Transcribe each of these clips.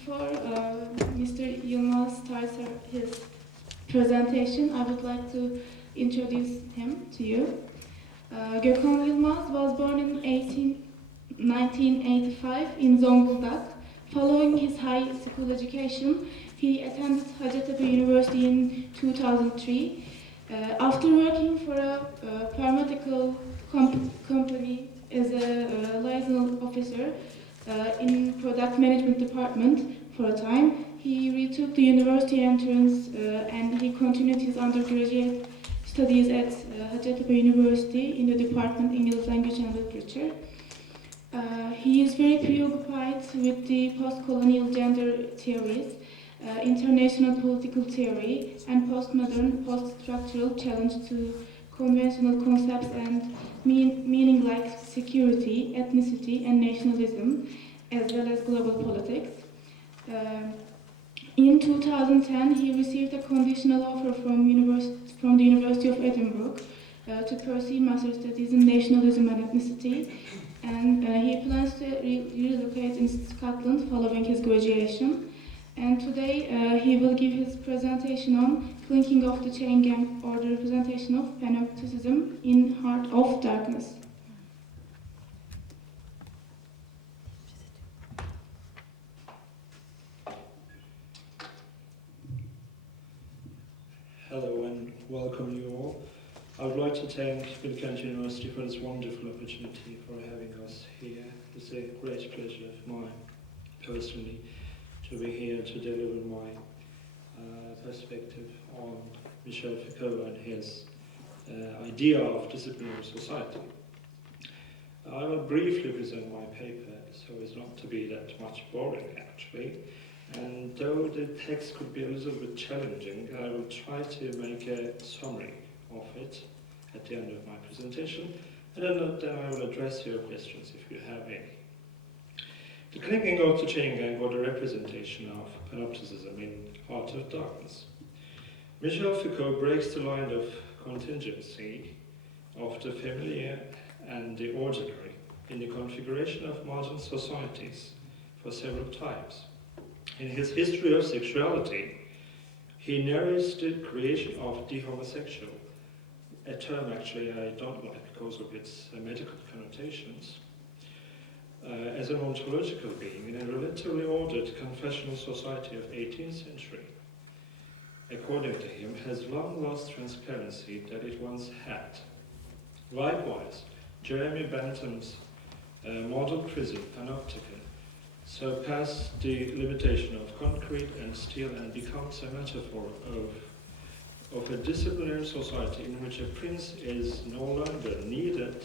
Before Mr. Yılmaz starts his presentation, I would like to introduce him to you. Gökhan Yılmaz was born in 1985 in Zonguldak. Following his high school education, he attended Hacettepe University in 2003. After working for a pharmaceutical company as a liaison officer in product management department for a time, he retook the university entrance and he continued his undergraduate studies at Hacettepe University in the department English Language and Literature. He is very preoccupied with the post-colonial gender theories, international political theory, and postmodern, post-structural challenge to conventional concepts and meaning like security, ethnicity, and nationalism, as well as global politics. In 2010, he received a conditional offer from the University of Edinburgh to pursue master's studies in nationalism and ethnicity, and he plans to relocate in Scotland following his graduation. And today he will give his presentation on Clinking of the Chain Gang, or the representation of Panopticism in Heart of Darkness. Hello and welcome you all. I would like to thank Bilkent University for this wonderful opportunity for having us here. It's a great pleasure of mine, personally, to be here to deliver my perspective on Michel Foucault and his idea of disciplinary society. I will briefly present my paper, so as not to be that much boring actually. And though the text could be a little bit challenging, I will try to make a summary of it at the end of my presentation, and then I will address your questions if you have any. The Clinking of the Chain Gang was a representation of Panopticism in Heart of Darkness. Michel Foucault breaks the line of contingency of the familiar and the ordinary in the configuration of modern societies for several types. In his History of Sexuality, he narrates the creation of the homosexual, a term actually I don't like because of its medical connotations, as an ontological being in a relatively ordered confessional society of 18th century. According to him, has long lost transparency that it once had. Likewise, Jeremy Bentham's model prison, Panopticism, surpassed the limitation of concrete and steel and becomes a metaphor of a disciplinary society in which a prince is no longer needed,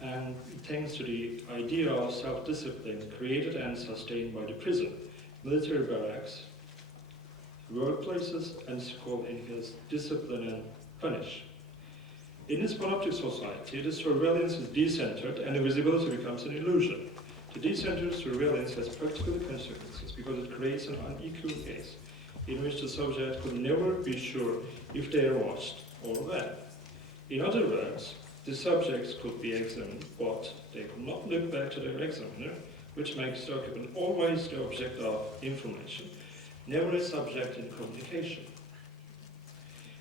and thanks to the idea of self-discipline created and sustained by the prison, military barracks, workplaces, and school in his Discipline and Punish. In this panoptic society, the surveillance is decentered and the visibility becomes an illusion. The decentered surveillance has practical consequences because it creates an unequal gaze in which the subject could never be sure if they are watched or when. In other words, the subjects could be examined, but they could not look back to their examiner, which makes the occupant always the object of information, never a subject in communication.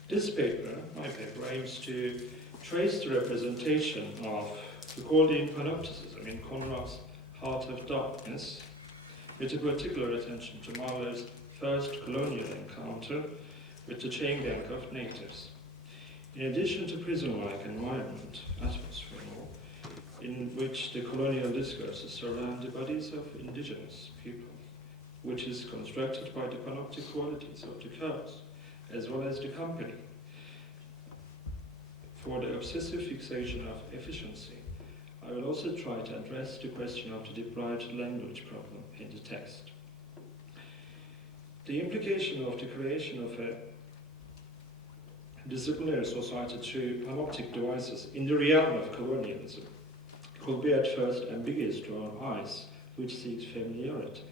This paper, my paper, aims to trace the representation of Foucauldian Panopticism in Conrad's Heart of Darkness, with a particular attention to Mahler's first colonial encounter with the chain gang of natives. In addition to prison-like environment, atmosphere, in which the colonial discourses surround the bodies of indigenous people, which is constructed by the panoptic qualities of the curse, as well as the company, for the obsessive fixation of efficiency. I will also try to address the question of the deprived language problem in the text. The implication of the creation of a disciplinary society through panoptic devices in the realm of colonialism could be at first ambiguous to our eyes, which seeks familiarity.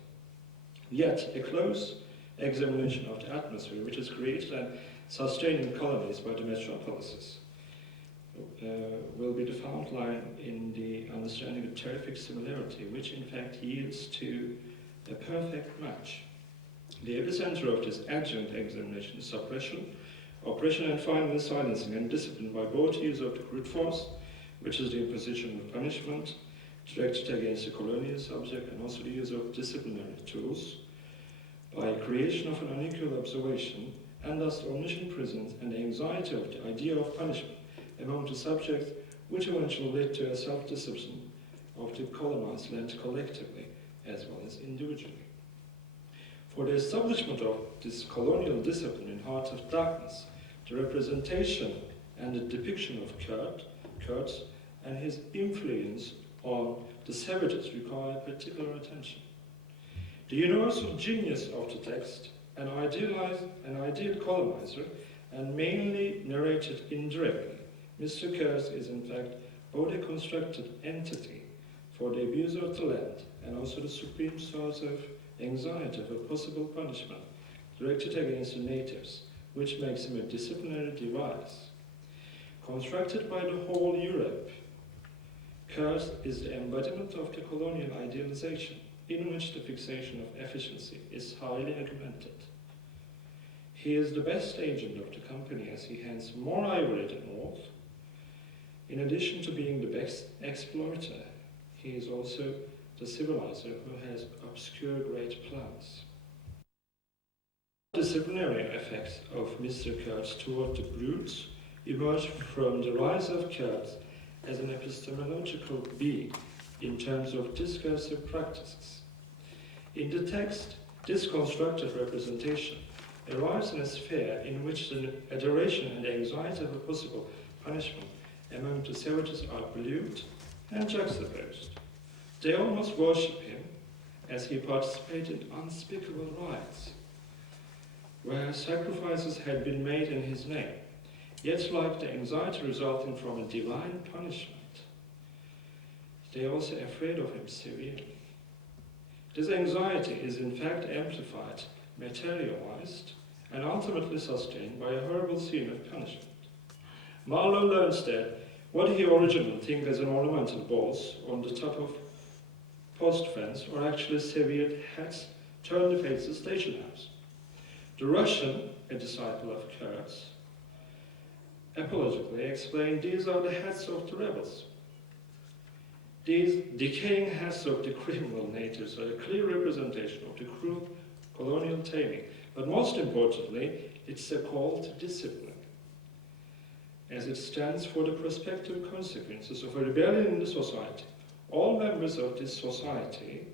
Yet, a close examination of the atmosphere which is created and sustained in colonies by the metropolises will be the found line in the understanding of terrific similarity, which in fact yields to a perfect match. The epicenter of this adjunct examination is suppression, oppression, and finally silencing and discipline by both use of the brute force, which is the imposition of punishment directed against the colonial subject, and also the use of disciplinary tools by creation of an unequal observation, and thus the omniscient presence and the anxiety of the idea of punishment among the subjects, which eventually led to a self-discipline of the colonized land collectively as well as individually. For the establishment of this colonial discipline in Heart of Darkness, the representation and the depiction of Kurtz and his influence on the savages require particular attention. The universal genius of the text, an ideal colonizer, and mainly narrated indirectly, Mr. Kurtz is in fact both a constructed entity for the abuse of the land and also the supreme source of anxiety of a possible punishment directed against the natives, which makes him a disciplinary device. Constructed by the whole Europe, Kurtz is the embodiment of the colonial idealization, in which the fixation of efficiency is highly augmented. He is the best agent of the company as he hands more ivory than North. In addition to being the best exploiter, he is also the civilizer who has obscure great plans. Disciplinary effects of Mr. Kurtz toward the brutes emerge from the rise of Kurtz as an epistemological being in terms of discursive practices. In the text, this constructed representation arrives in a sphere in which the adoration and anxiety of a possible punishment among the savages are viewed and juxtaposed. They almost worship him as he participates in unspeakable rites, where sacrifices had been made in his name, yet like the anxiety resulting from a divine punishment, they are also afraid of him severely. This anxiety is in fact amplified, materialized, and ultimately sustained by a horrible scene of punishment. Marlowe learns that what he originally thinks as an ornamental balls on the top of post fence are actually severed hats turned to face the station house. The Russian, a disciple of Kurtz, apologically explained these are the hats of the rebels. These decaying hats of the criminal natives are a clear representation of the cruel colonial taming, but most importantly, it's a call to discipline, as it stands for the prospective consequences of a rebellion in the society. All members of this society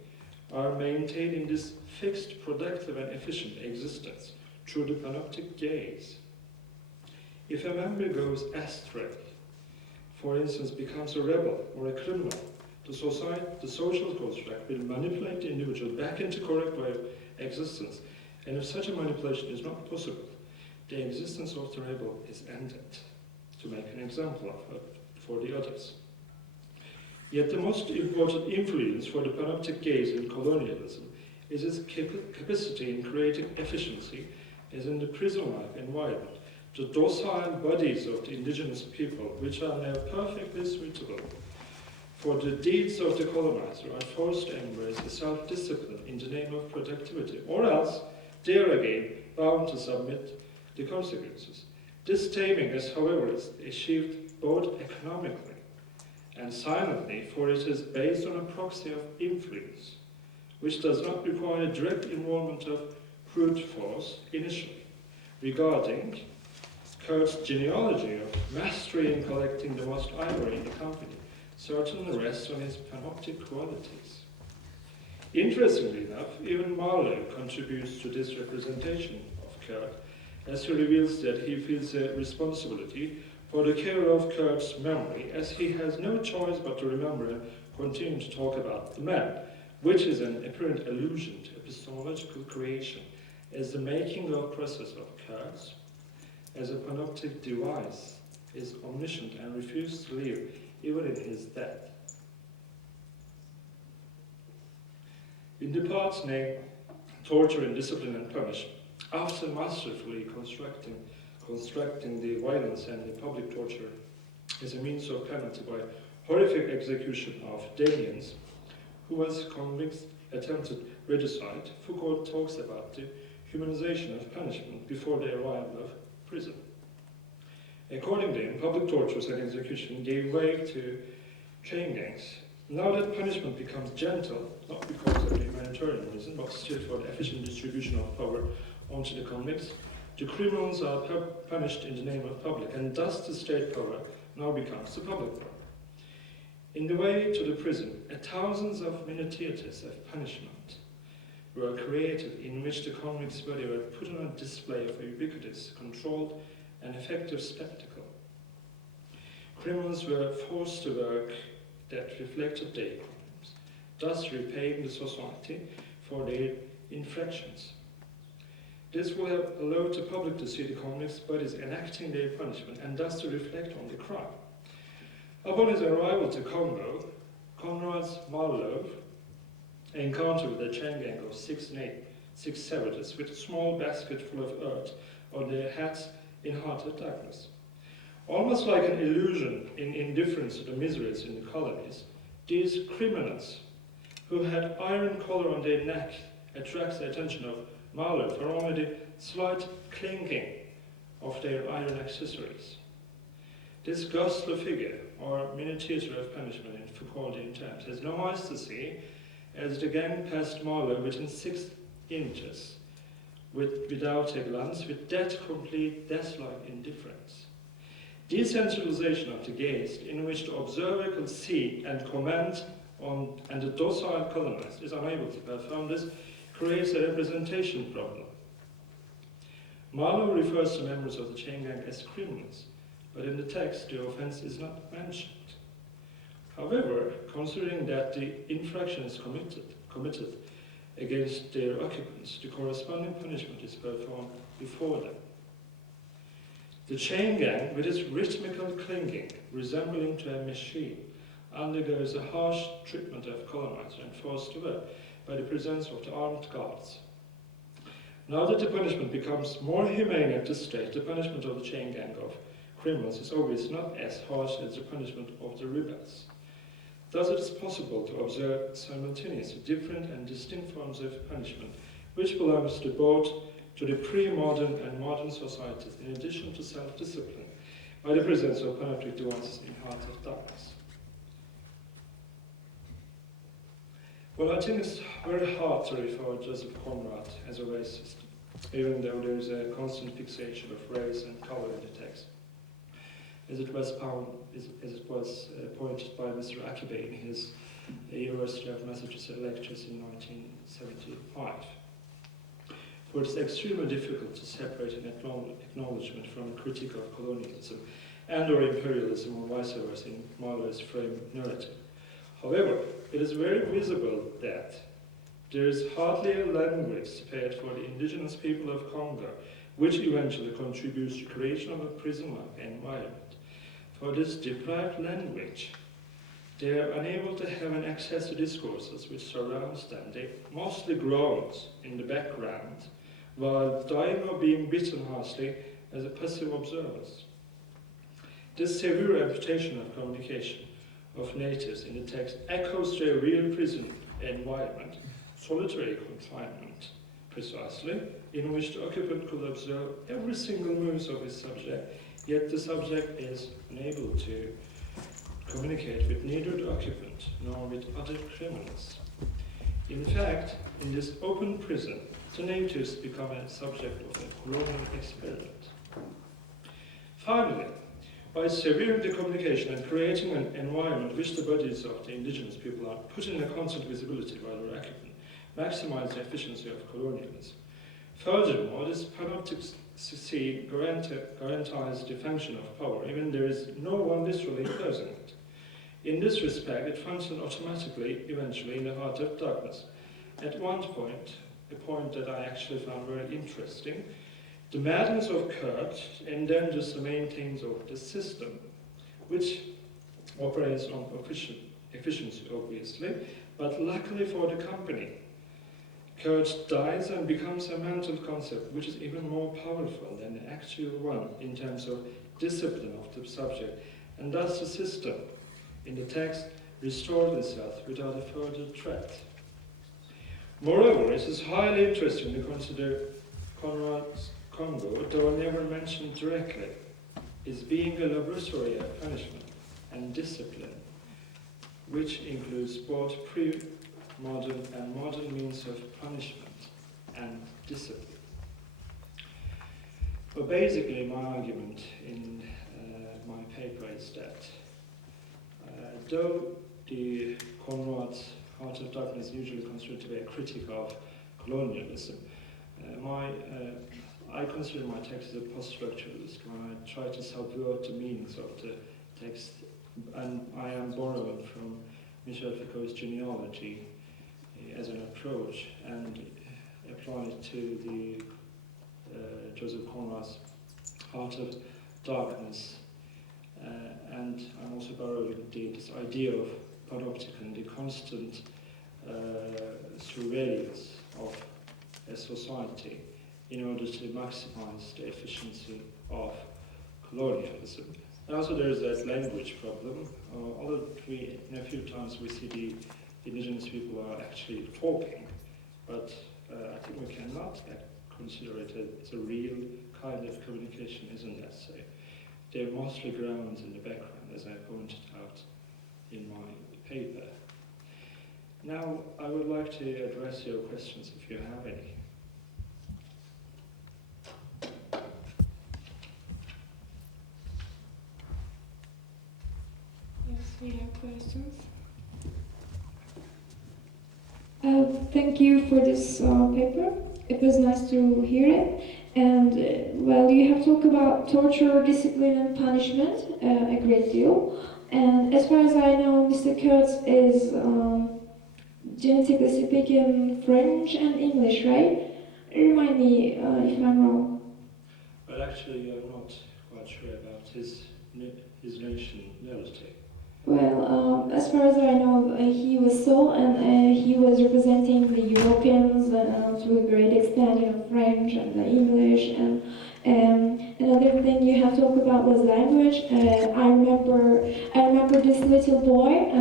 are maintained in this fixed, productive, and efficient existence through the panoptic gaze. If a member goes astray, for instance, becomes a rebel or a criminal, the social construct will manipulate the individual back into correct way of existence. And if such a manipulation is not possible, the existence of the rebel is ended, to make an example of it for the others. Yet the most important influence for the panoptic gaze in colonialism is its capacity in creating efficiency, as in the prison-like environment, the docile bodies of the indigenous people, which are now perfectly suitable for the deeds of the colonizer, are forced to embrace a self-discipline in the name of productivity, or else they are again bound to submit the consequences. This taming is, however, achieved both economically and silently, for it is based on a proxy of influence, which does not require direct involvement of brute force initially. Regarding Kurtz's genealogy of mastery in collecting the most ivory in the company certainly rests on his panoptic qualities. Interestingly enough, even Marlowe contributes to this representation of Kurtz, as he reveals that he feels a responsibility for the care of Kurtz's memory, as he has no choice but to remember and continue to talk about the man, which is an apparent allusion to epistemological creation as the making of process of Kurtz as a panoptic device is omniscient and refuses to leave even in his death. In the parts named Torture and Discipline and Punishment, after masterfully constructing the violence and the public torture as a means of penalty by horrific execution of Damiens, who was convinced attempted regicide, Foucault talks about the humanization of punishment before the arrival of prison. Accordingly, public tortures and execution gave way to chain gangs. Now that punishment becomes gentle, not because of the humanitarian reason, but still for the efficient distribution of power onto the convicts, the criminals are punished in the name of public, and thus the state power now becomes the public power. In the way to the prison, thousands of mini theatres of punishment were created in which the convicts' body were put on a display of a ubiquitous, controlled, and effective spectacle. Criminals were forced to work that reflected their crimes, thus repaying the society for their infractions. This will have allowed the public to see the convicts' bodies enacting their punishment and thus to reflect on the crime. Upon his arrival to Congo, Conrad Marlowe encountered with a chain gang of six savages with a small basket full of earth on their heads in hearted darkness. Almost like an illusion in indifference to the miseries in the colonies, these criminals who had iron collar on their neck attracts the attention of Marlowe for only the slight clinking of their iron accessories. This ghostly figure, or mini theatre of punishment in Foucauldian terms, has no eyes to see as the gang passed Marlowe within 6 inches, without a glance, with that complete death-like indifference. Decentralization of the gaze, in which the observer can see and comment on, and the docile colonist is unable to perform this, creates a representation problem. Marlowe refers to members of the chain gang as criminals, but in the text the offense is not mentioned. However, considering that the infraction is committed against their occupants, the corresponding punishment is performed before them. The chain gang, with its rhythmical clinking, resembling to a machine, undergoes a harsh treatment of colonizer and forced to work by the presence of the armed guards. Now that the punishment becomes more humane at this stage, the punishment of the chain gang of criminals is obviously not as harsh as the punishment of the rebels. Thus it is possible to observe simultaneously different and distinct forms of punishment, which belongs to both to the pre-modern and modern societies, in addition to self-discipline, by the presence of panoptic devices in heart of darkness. Well, I think it's very hard to refer Joseph Conrad as a racist, even though there is a constant fixation of race and color in the text, as it was pointed by Mr. Akibe in his University of Massachusetts lectures in 1975. For it's extremely difficult to separate an acknowledgement from a critique of colonialism and or imperialism or vice versa in Marlowe's frame narrative. However, it is very visible that there is hardly a language spared for the indigenous people of Congo, which eventually contributes to the creation of a prison-like environment. For this deprived language, they are unable to have an access to discourses which surrounds them. They mostly groans in the background, while dying or being beaten harshly as a passive observers. This severe amputation of communication of natives in the text echoes their real prison environment, solitary confinement, precisely, in which the occupant could observe every single move of his subject, yet the subject is unable to communicate with neither the occupant nor with other criminals. In fact, in this open prison, the natives become a subject of a colonial experiment. Finally, by severing the communication and creating an environment which the bodies of the indigenous people are put in a constant visibility by their occupant, maximize the efficiency of colonialism. Furthermore, this panopticism guarantees the function of power, even there is no one literally imposing it. In this respect, it functions automatically, eventually, in the heart of darkness. At one point, a point that I actually found very interesting, the madness of Kurt endangers the main things of the system, which operates on efficiency, obviously, but luckily for the company, Kurt dies and becomes a mental concept which is even more powerful than the actual one in terms of discipline of the subject, and thus the system in the text restored itself without a further threat. Moreover, it is highly interesting to consider Conrad's Congo, though never mentioned directly, is being a laboratory of punishment and discipline, which includes both pre-modern and modern means of punishment and discipline. But basically, my argument in my paper is that though the Conrad's Heart of Darkness usually considered to be a critic of colonialism, I consider my text as a post-structuralist when I try to subvert the meanings of the text, and I am borrowing from Michel Foucault's genealogy as an approach and apply it to the Joseph Conrad's Heart of Darkness. And I'm also borrowing this idea of Panopticism, the constant surveillance of a society in order to maximize the efficiency of colonialism. And also there is that language problem. Although in a few times we see the indigenous people are actually talking, but I think we cannot consider it as a real kind of communication, isn't that so? They're mostly ground in the background, as I pointed out in my paper. Now, I would like to address your questions if you have any. Yes, we have questions. Thank you for this paper. It was nice to hear it. And, well, you have talked about torture, discipline, and punishment a great deal. And as far as I know, Mr. Kurtz is genetically speaking French and English, right? Remind me if I'm wrong. But actually, I'm not quite sure about his nationality. Well, as far as I know, he was so, and he was representing the Europeans to a great extent, you know, French and the English. And another thing you have talked about was language. I remember this little boy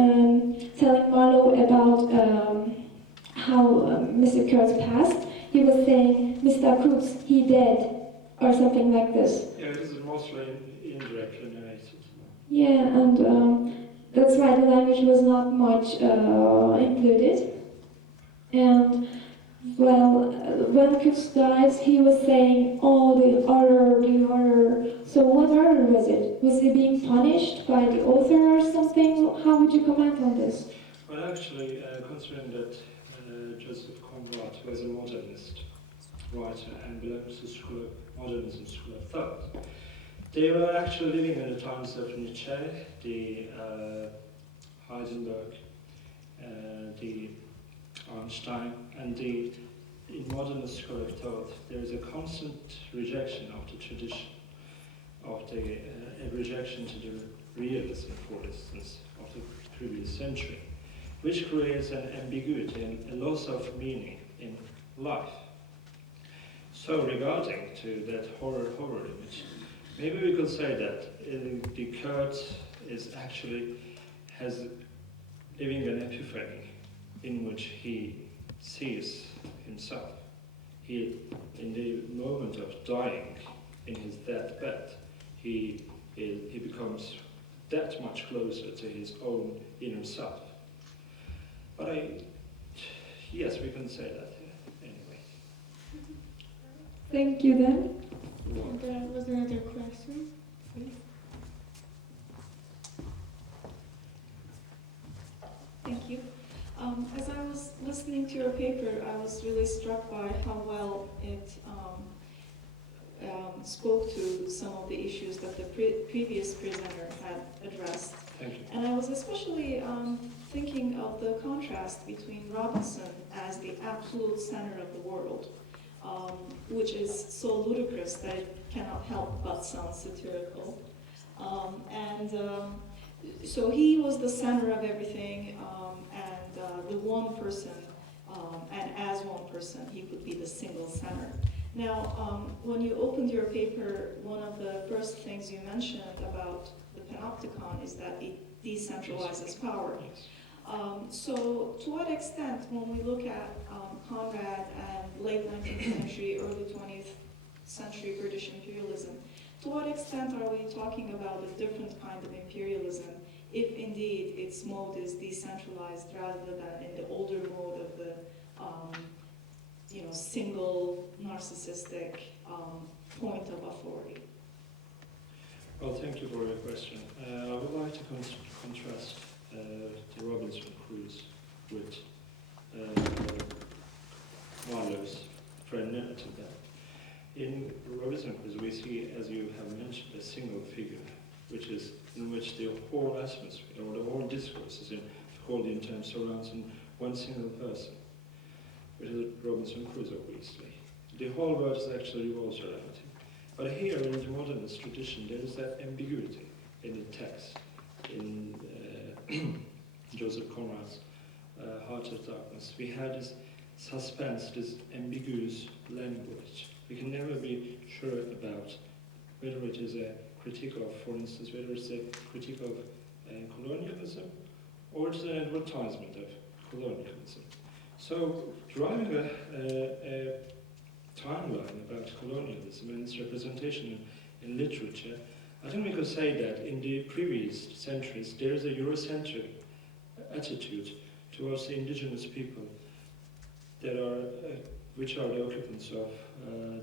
telling Marlowe about how Mr. Kurtz passed. He was saying, "Mr. Kurtz, he dead," or something like this. Yeah, it is mostly indirectly narrated. Yeah, and that's why the language was not much included. And, well, when Kurtz dies, he was saying, "Oh, the horror, the horror." So what horror was it? Was he being punished by the author or something? How would you comment on this? Well, actually, considering that Joseph Conrad was a modernist writer and belongs to modernism school of thought, they were actually living in the times of Nietzsche, the Heisenberg, the Einstein, and in modernist school of thought, there is a constant rejection of the tradition, of a rejection to the realism, for instance, of the previous century, which creates an ambiguity and a loss of meaning in life. So regarding to that horror image, maybe we could say that the Kurtz has living an epiphany in which he sees himself. In the moment of dying in his deathbed, he becomes that much closer to his own inner self. But yes, we can say that anyway. Thank you then. And there was another question, please. Thank you. As I was listening to your paper, I was really struck by how well it spoke to some of the issues that the previous presenter had addressed. Thank you. And I was especially thinking of the contrast between Robinson as the absolute center of the world, which is so ludicrous that it cannot help but sound satirical. So he was the center of everything, and the one person, and as one person, he could be the single center. Now, when you opened your paper, one of the first things you mentioned about the Panopticon is that it decentralizes power. So to what extent, when we look at Conrad and late 19th century, early 20th century British imperialism. To what extent are we talking about a different kind of imperialism, if indeed its mode is decentralized rather than in the older mode of the single narcissistic point of authority? Well, thank you for your question. I would like to contrast the Robinson Crusoe with Marlowe's friend narrative that. In Robinson Crusoe, we see, as you have mentioned, a single figure, in which the whole atmosphere or the whole discourse is whole intent surrounds in one single person, which is Robinson Crusoe, obviously. The whole world is actually revolves around him. But here, in the modernist tradition, there is that ambiguity in the text, in Joseph Conrad's Heart of Darkness. We have this suspense, this ambiguous language. We can never be sure about whether it is a critique of, for instance, whether it's a critique of colonialism or it's an advertisement of colonialism. So, drawing a timeline about colonialism and its representation in literature, I think we could say that in the previous centuries there is a Eurocentric attitude towards the indigenous people that which are the occupants of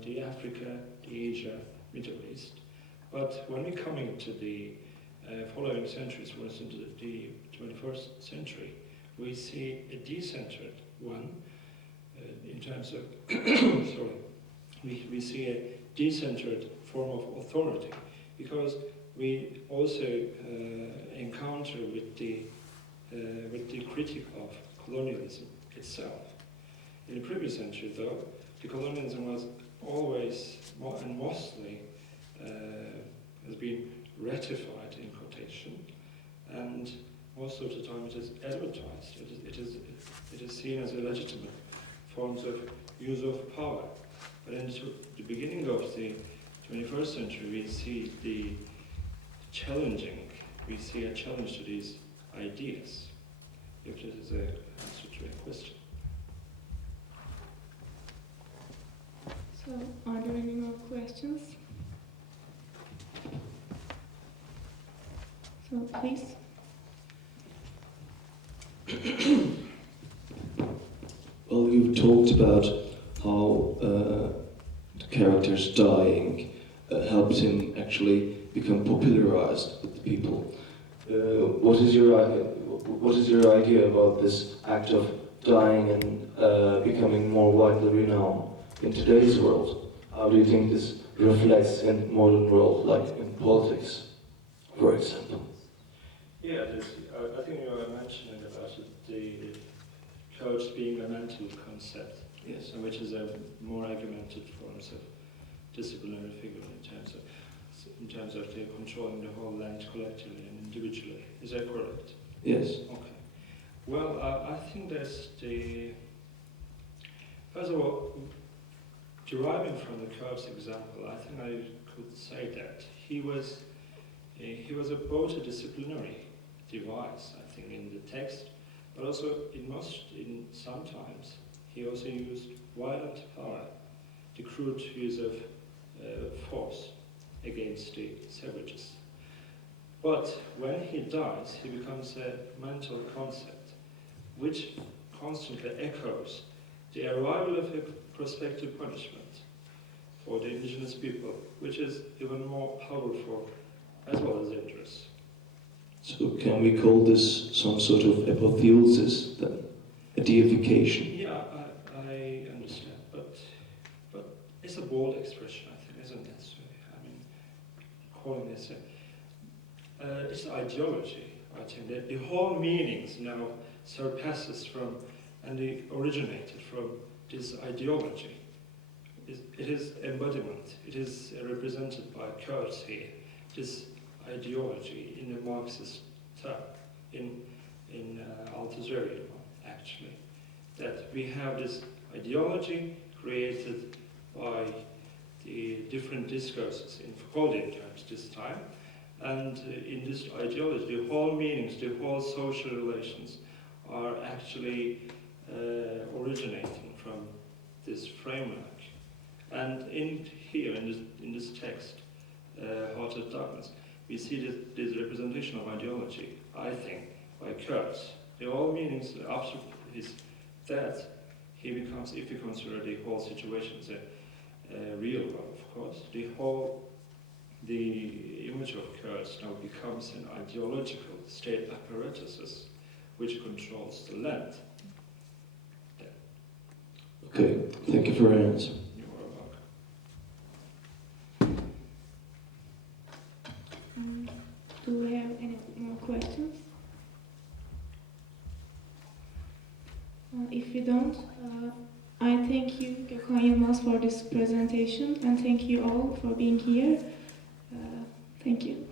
the Africa, the Asia, Middle East. But when we come into the following centuries, for instance, the 21st century, we see a decentered one in terms of, sorry, we see a decentered form of authority, because we also encounter with the critique of colonialism itself. In the previous century, though, the colonialism was always and mostly has been ratified in quotation, and most of the time it is advertised. It is seen as a legitimate forms of use of power. But in the beginning of the 21st century, we see a challenge to these ideas, if this is an answer to your question. So, are there any more questions? So, please. Well, you talked about how the character's dying helps him actually become popularized with the people. What is your idea about this act of dying and becoming more widely renowned in today's world? How do you think this reflects in modern world, like in politics, for example? Yeah, I think you were mentioning about the coach being a mental concept, Yes. which is a more argumented forms of disciplinary figure in terms of the controlling the whole land collectively and individually. Is that correct? Yes. Okay. Well, I think that's first of all, deriving from the Kurt's example, I think I could say that he was both a disciplinary device, I think, in the text, but also sometimes he also used violent power, the crude use of force against the savages. But when he dies, he becomes a mental concept, which constantly echoes the arrival of a prospective punishment for the indigenous people, which is even more powerful as well as dangerous. So can we call this some sort of apotheosis then? A deification? Yeah, I understand, but it's a bold expression, I think, isn't it? So, I mean, calling this it's ideology, I think, that the whole meanings now surpasses from, and they originated from this ideology. It is embodiment, it is represented by Kurtz here, this ideology in the Marxist term, in Althusser's actually, that we have this ideology created by the different discourses in Foucauldian terms this time, and in this ideology, the whole meanings, the whole social relations are actually originating from this framework. And in this text, Heart of Darkness, we see this representation of ideology, I think, by Kurtz. The whole meanings after his death, he becomes, if you consider the whole situation as a real one, of course, the image of Kurtz now becomes an ideological state apparatus which controls the land. Okay, thank you for your answer. You are welcome. Do we have any more questions? If we don't, I thank you, Gökhan Yılmaz, for this presentation, and thank you all for being here. Thank you.